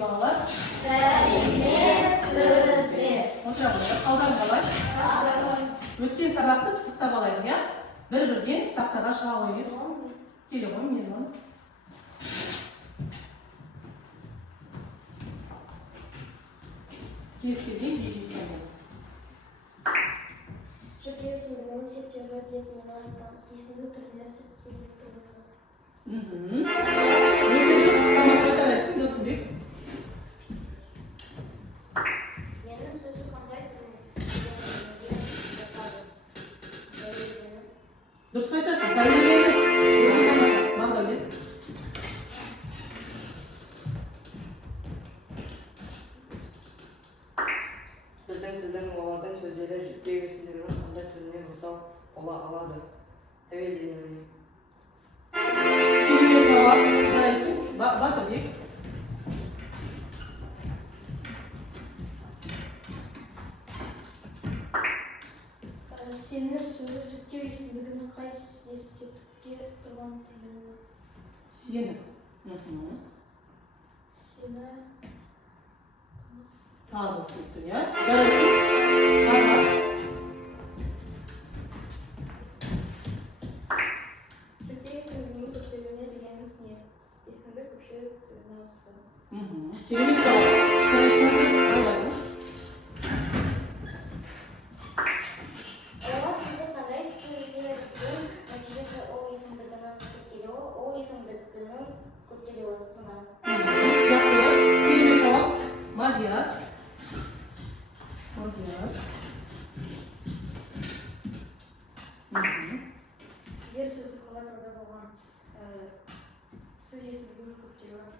балалар? Сәлеме сөздер. Отыра қойып, қалдан қалай? Өткен сабақты пысықтап алайық, иә? Бір-бірден тақтаға шыға қойып. Келе ғой, мен. Кез келген бейжеттен болды. Жұт есімдігінің септері детінен айтамыз. Есімді түріне септері тұрды. Тамаша жарайсың, Досымбек. Менің сөзі қандай Дұрыс айтасың, тәуелділігі. Өте тамаша, Бағдәулет. Біздің сіздің олардың сөздері жүктеу есімдігінің қандай түріне мысал бола алады? Тәуелділігіне. Келеме жауап жарайсың, Батырбек. Сені сөзі жүктеу есімдігінің қай естетіпке тұрған түрлері? Сені. Сені Тағы сүйттің, иә? Жарайсың. Аға. жүктеу есімдігінің көпшілігіне дегеніміз не? Есімді көпшілік түріне ауысады. Керемет жауап. Жарайсың, ойлайын. Олар сізді қандай түрлердің нәтижесі ол есімдігінің шектелуі, ол есімдігінің көптелуі. Жақсы, керемет жауап. Мадияр. Сіздер сөзі қалай пайда болған? Сіз есімдігінің көптелуі.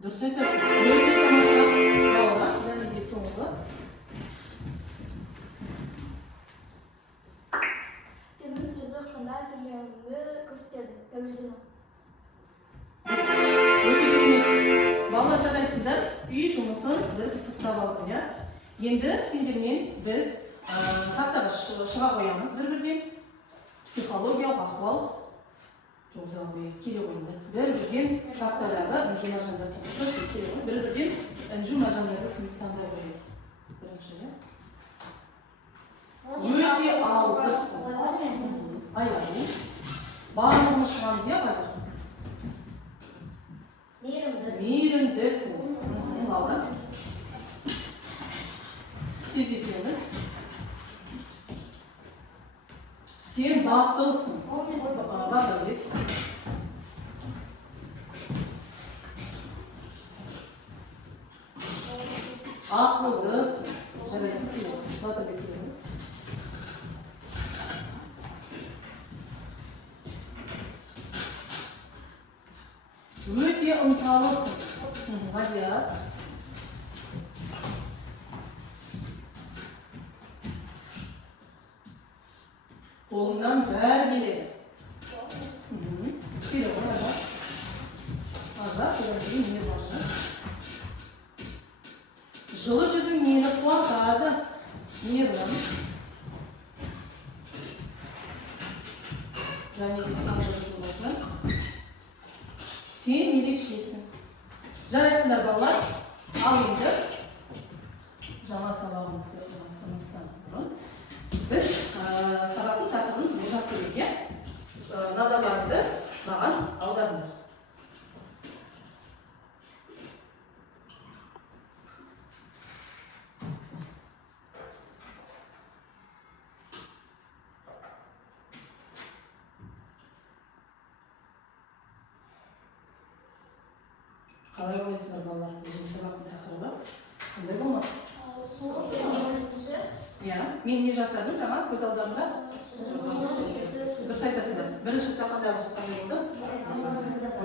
Дұрыс айтасың. Өте тамаша балалар, және де соңғы. Сенің сөзі қандай түрлерді көрсетеді? Тәуелділік. Өте керемет. Балалар жарайсыңдар, үй жұмысын бір пысықтап алдым, иә? Енді сендермен біз тақтаға шыға қоямыз бір-бірден. Психологиялық ахуал туғыза қойып келе қойыңдар. Бір-бірден тақтадағы інжу маржандарды келе қойып, бір-бірден інжу маржандарды таңдай қойып. Бірінші, иә? Өте алғырсың. Аяғу. Барлығымыз шығамыз, иә, қазір? Мейірімдісің. Лаура. Тездетеміз. Сен бақыттылысың. Бағдәулет. Ақылдысың. Жарайсың, келе. Батырбек келе. Өте ынталысың. Мадияр. Қолыңнан бәрі келеді. Келе ғой, Ажа. Ажа, содан кейін не барды? Жылы жүзің мені қуантады. Мейірім. Және де саңғы. Сен ерекшесің. Жарайсыңдар балалар. Ал енді жаңа сабағымызды бастамастан бұрын біз сабақтың тақырыбын болжап көрейік, иә? Назарларыңды маған аударыңдар. Қалай ойлайсыңдар балалар? Біздің сабақтың тақырыбы қандай болмақ? Иә, мен не жасадым жаңа көз алдарында? Дұрыс айтасыңдар. Бірінші стақандағы су қандай болды?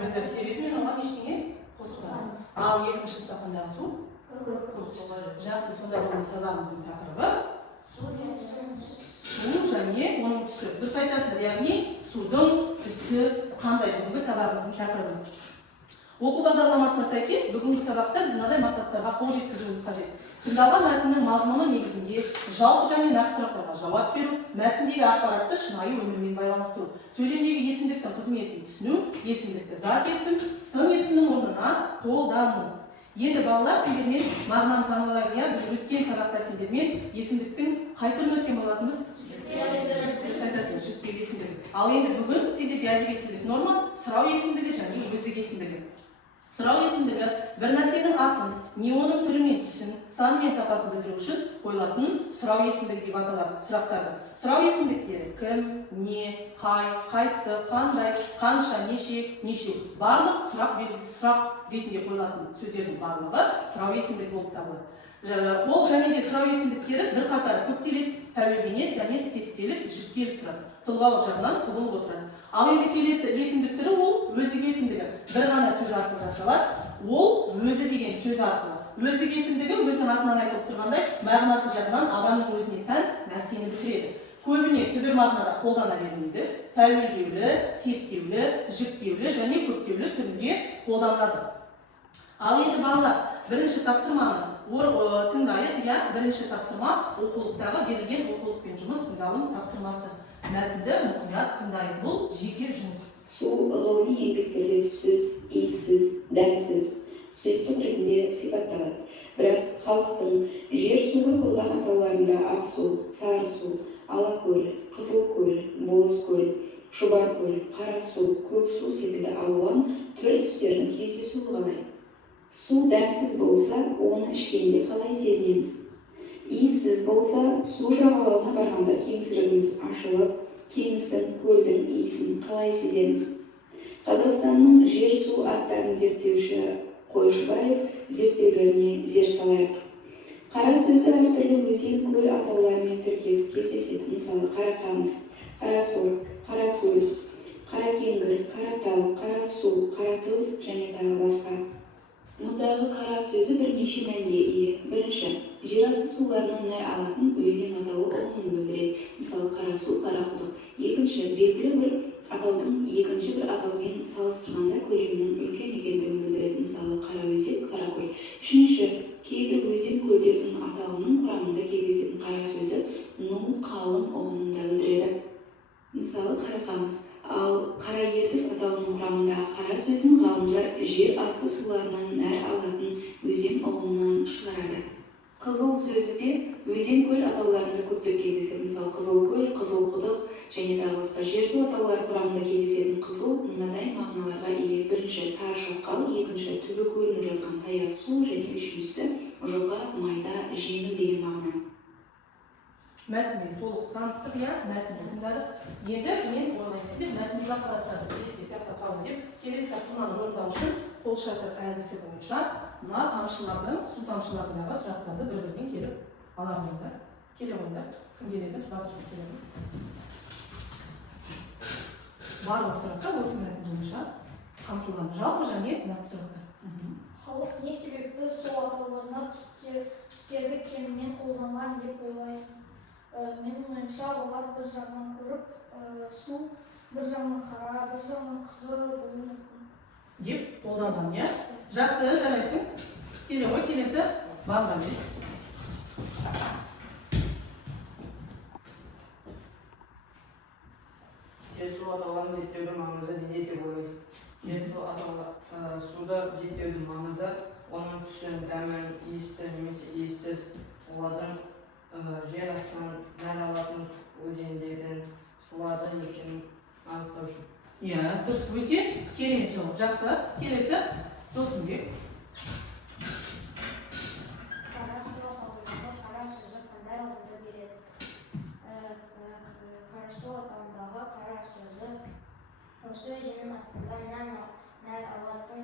Өздері себебі мен оған ештеңе қоспадым. Ал екінші стақандағы су? Жақсы, сонда бүгін сабағымыздың тақырыбы су және оның түсі. Дұрыс айтасыңдар, яғни судың түсі қандай бүгінгі сабағымыздың тақырыбы. Оқу бағдарламасына сәйкес бүгінгі сабақта біз мынадай мақсаттарға қол жеткізуіміз қажет. Тыңдалған мәтіннің мазмұны негізінде жалпы және нақты сұрақтарға жауап беру, мәтіндегі ақпаратты шынайы өмірмен байланыстыру, сөйлемдегі есімдіктің қызметін түсіну, есімдікті зат есім, сын есімнің орнына қолдану. Енді балалар, сендермен мағынаны танып алайық, иә? Біз өткен сабақта сендермен есімдіктің қай түрін өткен болатынбыз? Дұрыс айтасыңдар, жіктеу есімдігі. Ал енді бүгін сендерге әдебиет тілдік норма сұрау есімдігі және өздік есімдігі. Сұрау есімдігі бір нәрсенің атын, не оның түрі мен түсін, саны мен сапасын білдіру үшін қойылатын сұрау есімдігі деп аталады сұрақтарды. Сұрау есімдіктері кім, не, қай, қайсы, қандай, қанша, неше, нешеу. Барлық сұрақ белгісі сұрақ ретінде қойылатын сөздердің барлығы сұрау есімдігі болып табылады. Ол және де сұрау есімдіктері бірқатар көптеліп, тәуелденеді және септеліп, жіктеліп тұрады. Тұлғалық жағынан құбылып отырады. Ал енді келесі есімдік түрі ол өздік есімдігі. Бір ғана сөз арқылы жасалады. Ол өзі деген сөз арқылы. Өздік есімдігі өзінің атынан айтылып тұрғандай, мағынасы жағынан адамның өзіне тән нәрсені білдіреді. Көбіне түбір мағынада қолдана бермейді. Тәуелдеулі, септеулі, жіктеулі және көптеулі түрінде қолданылады. Ал енді балалар, бірінші тапсырманы тыңдайық, иә, бірінші тапсырма оқулықтағы берілген оқулықпен жұмыс тыңдалым тапсырмасы. Мәтінді мұқият тыңдайық, бұл жеке жұмыс. Су ғылыми еңбектерде түссіз, иіссіз, дәмсіз, сұйықтық ретінде сипатталады. Бірақ халықтың жер суға қойған атауларында Ақсу, Сарысу, Алакөл, Қызылкөл, Бозкөл, Шұбаркөл, Қарасу, Көксу секілді алуан түр түстердің кездесуі қалай? Су дәмсіз болса, оны ішкенде қалай сезінеміз? Иіссіз болса, су жағалауына барғанда кеңсірігіміз ашылып, теңіздің, көлдің иісін қалай сеземіз? Қазақстанның жер су аттарын зерттеуші Қойшыбаев зерттеулеріне зер салайық. Қара сөзі әртүрлі өзен, көл атауларымен тіркес кездеседі. Мысалы, Қарақамыс, Қарасор, Қаракөл, Қаракеңгір, Қаратал, Қарасу, Қаратұз және тағы басқа. Мұндағы қара сөзі бірнеше мәнге ие. Бірінші, жерасты суларынан нәр алатын өзен атауы ұғымын білдіреді. Мысалы, Қарасу, Қарақұдық. Екінші, белгілі бір атаудың екінші бір атаумен салыстырғанда көлемінің үлкен екендігін білдіреді. Мысалы, Қараөзек, Қаракөл. Үшінші, кейбір өзен көлдердің атауының құрамында кездесетін қара сөзі ну, қалың ұғымында білдіреді. Мысалы, Қарақамыс. Ал қара ертіс атауының құрамындағы қара сөзін ғалымдар жер асты суларынан нәр алатын өзен ұғымынан шығарады. Қызыл сөзі де өзен көл атауларында көптеп кездеседі. Мысалы, Қызылкөл, Қызылқұдық және тағы басқа. Жер су атаулары құрамында кездесетін қызыл мынадай мағыналарға ие. Бірінші, тар шатқал, екінші, түбі көрініп жатқан таяз су және үшіншісі жұқа, майда, жеңіл деген мағына. Мәтінмен толық таныстық, иә, мәтінді тыңдадық. Енді мен ойлаймын сендер мәтіндегі ақпараттарды есте сақтап қалу деп, келесі тапсырманы орындау үшін қолшатыр әдісі бойынша мына тамшылардың, су тамшыларындағы сұрақтарды бір-бірінен келіп аларыңдар. Келе қойыңдар. Кім келеді? Батыр келеді. Барлық сұрақтар осы мәтін бойынша қамтылған. Жалпы және нақты сұрақтар. Халық не себепті су атауларына түстерді кеңінен қолданған деп ойлайсың? Менің ойымша, олар бір жағынан көріп, су бір жағынан қара, бір жағынан қызыл болуы мүмкін деп қолданған, иә? Жақсы, жарайсың. Келе ғой, келесі бағдар бер. Жер су атауларын зерттеудің маңызы не деп ойлайсыз? Жер су суды зерттеудің маңызы оның түсін, дәмін, иісті немесе иіссіз, олардың жер астынан нәр алатын өзендердің суларды екенін анықтау үшін. Иә, дұрыс, өте керемет жауап. Жақсы, келесі Досымбек. Қара су атауындағы қара сөзі қандай ұғымды береді? Қара су атауындағы қара сөзі осы өзеннің астында нәр алатын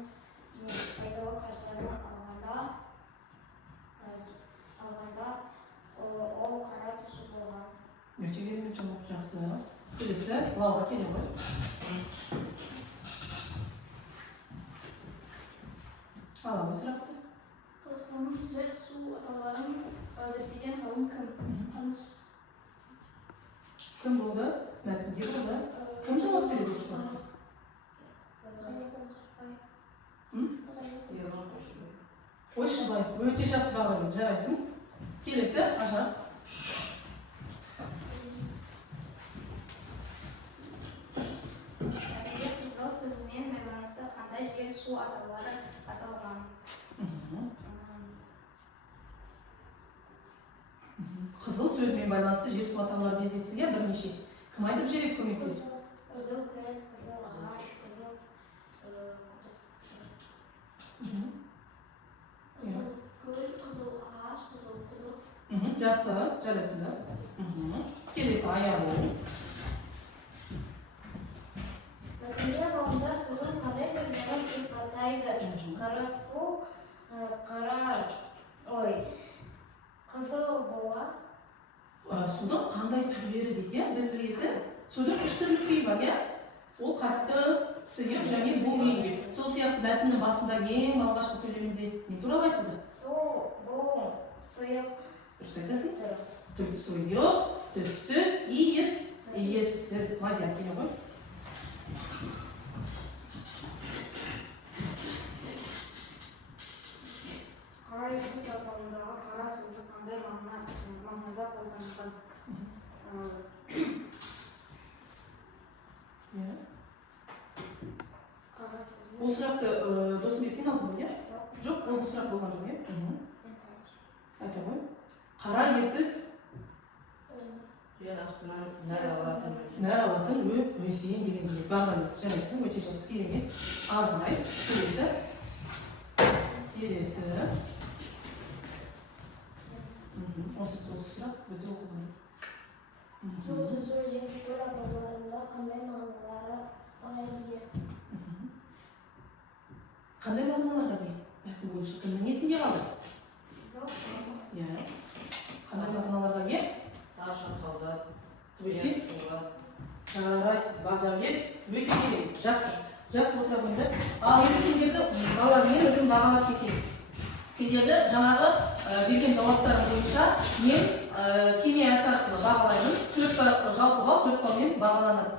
пайдалы қажеттарын алғанда ол қара түсі болған. Өте керемет жауап. Жақсы. Келесі Лаура, келе ғой. Ала ғой сұрақты. Қазақстанның жер су атауларын зерттеген ғалым кім? Кім болды? Мәтінде болды. Кім жауап береді осы сұраққа? Қойшыбай, өте жақсы бағамен жарайсың. Келесі Ажар. Әдебиет қызыл сөзімен байланысты қандай жер су атаулары аталған? сөзімен байланысты жер су атаулары безесін иә бірнеше. Кім айтып жібереді көмектесіп? Қызыл көл, қызыл ағаш, қызыл көл, қызыл ағаш, қызыл құдық. Жақсы, жарайсың да. Келесі аяғы. Мәтінде ғалымдар судың қандай түрлерін сипаттайды? Қара су, қызыл буа. Судың қандай түрлері дейді, иә? Біз білетін судың 3 түрлі күйі бар, иә? Ол қатты, сұйық және бу күйі. Сол сияқты мәтіннің басында ең алғашқы сөйлемінде не туралы айтылды? Су, бу, сұйық. Дұрыс айтасың? Сұйық, түссіз, иіссіз. Мадияр, келе ғой. Қара ертіс атауындағы қара сөзі қандай мағынада қолданылған? Қара сөзі. Бұл сұрақты Досымбек сен алдың ғой, иә? Жоқ, бұл сұрақ болған жоқ, иә? Айта ғой. Қара ертіс Жер астынан нәр алатын өзен дегендей бағаны жарайсың, өте жақсы керемет. Арнай, келесі. Осы сұрақ бізде оқылған. Сол сөзі өзен көл атауларында қандай мағыналарға ие? Қандай мағыналарға ие? Мәтін бойынша кімнің есінде қалды? Иә. Қандай мағыналарға ие? Таш аталды, Өте суға. жарайсыз, бағдарлет, өте керек. Жақсы отыра қойыңдар. Ал енді сендерді балалармен өзім бағалап кетейін. Сендерді жаңағы берген жауаптарым бойынша мен химия әдісі арқылы бағалаймын. 4 жалпы балл 4 баллмен бағаланады.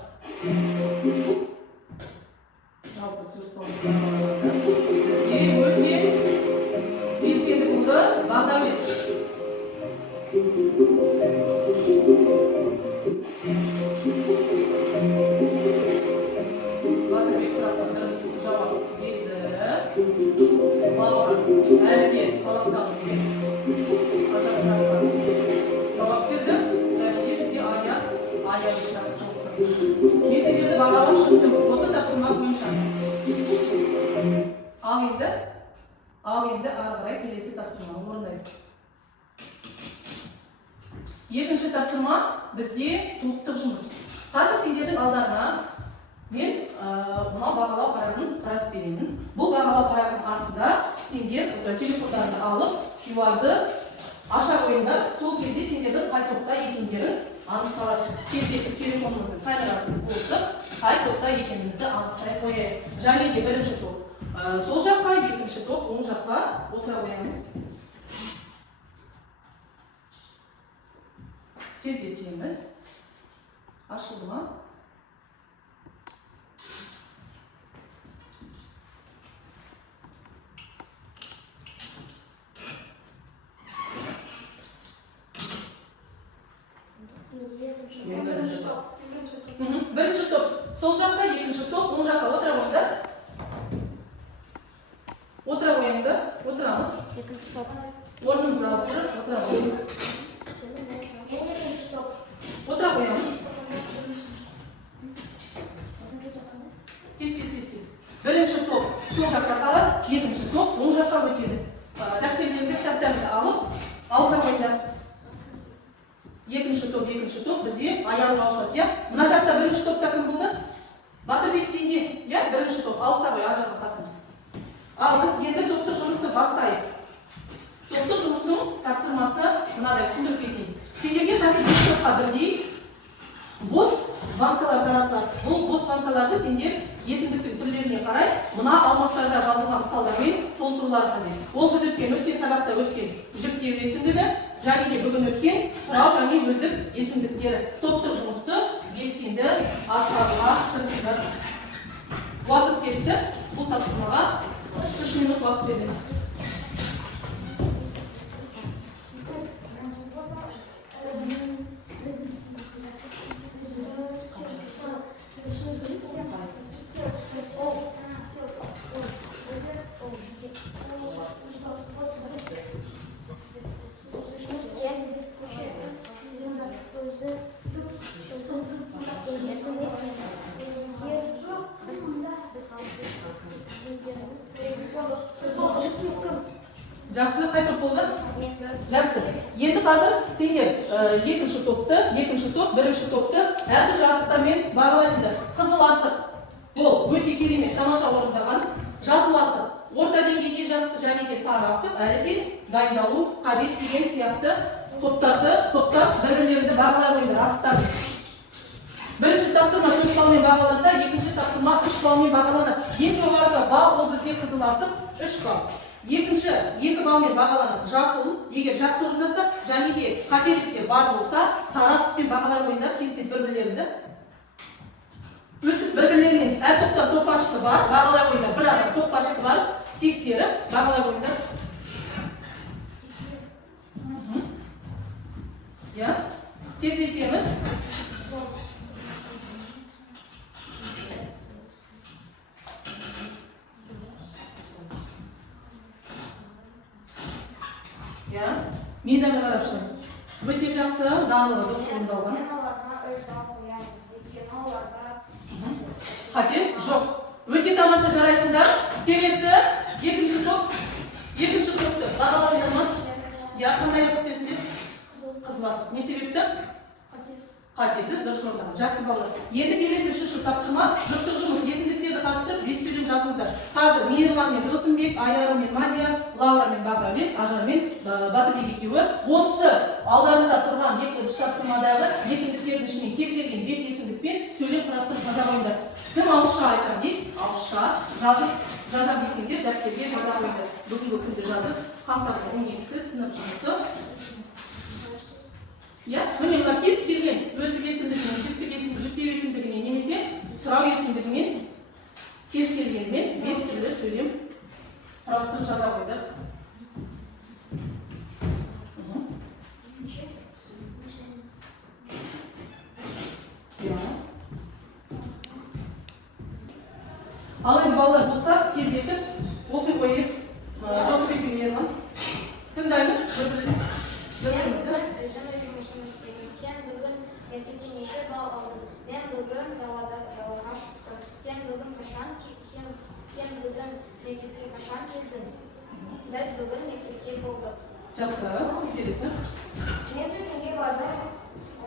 Жалпы 4 баллмен бағаланады. Бізге өте белсенді болды бағдарлет. Батырбек сұраққа дұрыс жауап берді. Лаура әлі де қалаптанып ажар сұраққа жауап берді. Және де бізде аяқ сұраққа жауап берді. Мен сендерді бағалап шықтым осы тапсырма бойынша. Ал енді ары қарай келесі тапсырманы орындайық. Екінші тапсырма бізде топтық жұмыс. Қазір сендердің алдарына мен мынау бағалау парағын қарап беремін. Бұл бағалау парағының артында сендер телефондарыңды алып, QR-ды аша қойыңдар. Сол кезде сендердің қай топта екендерін анықталады. Тездетіп телефонымыздың камерасын қосып, қай топта екенімізді анықтай қояйық. Және де бірінші топ сол жаққа, екінші топ оң жаққа отыра қоямыз. Тездетеміз. Ашылды ма? Бірінші топ сол жаққа, екінші топ оң жаққа отыра қойыңдар. Отыра қойыңдар. Отырамыз. Орныңызды ауыстырып отыра қойыңдар. Отыра қоямыз. Тез. Бірінші топ сол жаққа қалады, екінші топ оң жаққа өтеді. Дәптерлеріңді кітаптарыңды алып, ауыса қойыңдар. Екінші топ бізде аяғы ауысады, иә? Мына жақта бірінші топта кім болды? Батырбек сенде, иә? Бірінші топ ауыса қой, ажарға қасын. Ал біз енді топтық жұмысты бастайық. Топтық жұмыстың тапсырмасы мынадай түсіндіріп кетейін. Сендерге қазір екі топқа бірдей бос банкалар таратылады. Бұл бос банкаларды сендер есімдіктің түрлеріне қарай мына алмақшарда жазылған мысалдармен толтырулары қажет. Ол біз өткен сабақта өткен жіктеу есімдігі, және де бүгін өткен сұрау және өздік есімдіктері. Топтық жұмысты белсенді атқаруға тырысыңдар. Уақыт кетті. Бұл тапсырмаға 3 минут уақыт береміз. Жақсы, қай топ болды? Мен Жақсы. Енді қазір сендер екінші топты, екінші топ, бірінші топты әртүрлі асықтармен бағалайсыңдар. Қызыл асық ол өте керемет, тамаша орындаған. Жасыл асық орта деңгейде жақсы, және де сары асық әлі де дайындалу қажет деген сияқты топтар бір-бірлерді бағалай қойыңдар асықтарды. Бірінші тапсырма 4 балмен бағаланса, екінші тапсырма 3 балмен бағаланады. Ең жоғарғы балл ол бізде қызыл асық 3 балл. Екінші 2 балмен бағаланады жасыл, егер жақсы орындаса, және де қателіктер бар болса, сары асықпен бағалай қойыңдар, тез-тез бір-бірлерді. Өтіп бір-бірлерімен әр топтан топ басшысы бар, бағалай қойыңдар. Бір адам топ басшысы бар, тексеріп, бағалай қойыңдар. Я, тездетеміз. Я, медаль қарап шығамыз. Өте жақсы, дамылы дұрыс орындалған. Мен оларға 3 балл қоямын. Өйткені оларға Қате? Жоқ. Өте тамаша жарайсыңдар. Келесі екінші топты бағалайсыңдар ма? Я, қандай асық дедіңдер? Қызыл асық. Не себепті? Қатесіз, дұрыс орындаған. Жақсы балалар. Енді келесі үшінші тапсырма жұптық жұмыс. Есімдіктерді қатысып, 5 сөйлем жазыңыздар. Қазір Мейірлан мен Досымбек, Айару мен Мадия, Лаура мен Бақдәулет, Ажар мен Батырбек екеуі осы алдарында тұрған екінші тапсырмадағы есімдіктердің ішінен кез келген 5 есімдікпен сөйлем құрастырып жаза қойыңдар. Кім ауызша айтқан дейді? Ауызша жаза білсеңдер дәптерге жаза қойыңдар. Бүгінгі күнді жазып, қаңтардың 12-сі сынып жұмысы. Я, міне мына кез келген өздік есімдігінен, жіктеу есімдігінен немесе сұрау есімдігінен кез келгенмен 5 түрлі сөйлем құрастырып жаза қойды. Ал енді балалар болсақ, тездетіп оқи қойып, Досымбек пен Ерлан тыңдаймыз, бір-бірімізді. Сен бүгін мектепте неше балл алдың? Мен бүгін далада жауға шықтым. Сен бүгін мектепке қашан келдің? Біз бүгін мектепте болдық. Жақсы, келесі. Мен дүкенге бардым,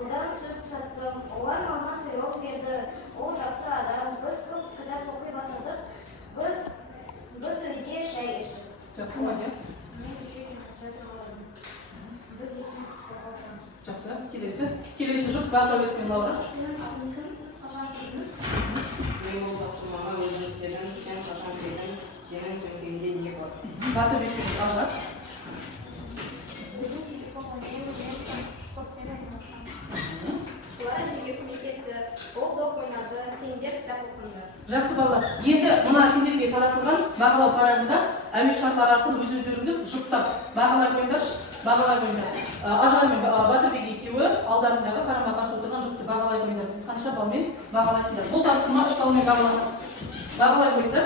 одан сүт саттым. Олар маған сыйлық берді. Ол жақсы адам. Біз көп кітап оқи бастадық. Біз үйге шай іштік. Жақсы, Мадия. Жақсы, келесі жұп Бақдәулет пен Лаура. Сіз қашан келдіңіз? Мен ол тапсырмаға өзім істедім, сен қашан келдің, сенің сөмкеңде не бар? Батырбек пен Ажар. Өзім телефон ойнаймын, мен спортпен айналысамын. Олар бірге көмектесті, ол доп ойнады, сендер кітап оқыңдар. Жақсы балалар. Енді мына сендерге таратылған бағалау парағында әуе шартлары арқылы өз-өздеріңді жұптап бағалай қойыңдаршы. Ажар мен Батырбек екеуі алдарындағы қарама-қарсы отырған жұпты бағалай қойыңдар. Қанша балмен бағалайсыңдар? Бұл тапсырма 3 балмен бағалай қойыңдар.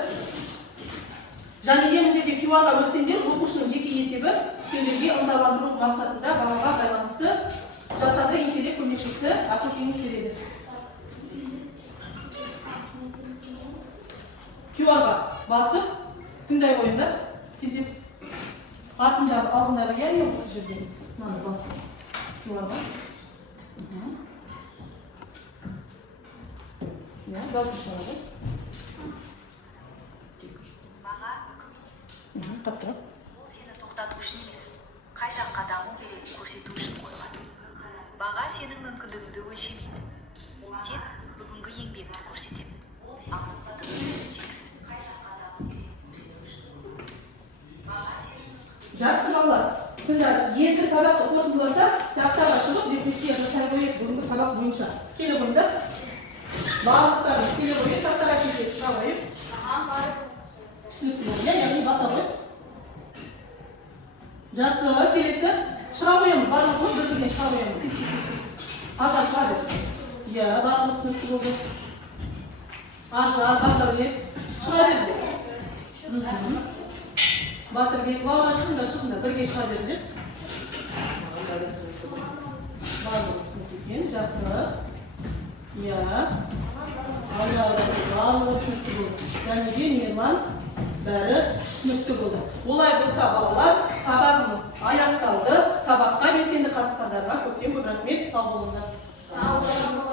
Және де бұл жерде QR-ға өтсеңдер, оқушының жеке есебі сендерге ынталандыру мақсатында балаға байланысты жасанды интеллект көмекшісі ақыл кеңес береді. QR-ға басып, тыңдай қойыңдар. Тездетіп. Алдындағы я yok осы жерде. Мынаны басып. QR-ға. Ya, дауыс шығарады. Баға үкім. Қаттырып. Ол сені тоқтату үшін емес, қай жаққа даму керек көрсету үшін қойылған. Баға сенің мүмкіндігіңді өлшемейді. Ол тек бүгінгі еңбекті көрсетеді. Ал мүмкіндігің шексіз. Қай жаққа даму керек көрсету үшін қойылған. Баға сенің Жақсы балалар. Тыңда, екі сабақты қорытындыласақ, тақтаға шығып, рефлексия жасай қойып, бүгінгі сабақ бойынша. Келе қойыңдар. Барлықтарымыз келе қойып, тақтаға келіп шыға қойып. Түсінікті болды, яғни баса қойып. Жақсы, келесі. Шыға қоямыз, барлығымыз бір-бірден шыға қоямыз. Ажар шыға бер. Иә, барлығымыз түсінікті болды. Ажар, Бақдәулет. Шыға берді. Батырбек, Лаура шығыңдар, бірге шыға берді. Барлығы түсінікті екен, жақсы. Иә. Барлығы түсінікті болды. Және де Мейірлан, бәрі түсінікті болды. Олай болса балалар, сабағымыз аяқталды. Сабаққа белсенді қатысқандарға көптен көп рахмет. Сау болыңдар. Sağ olun.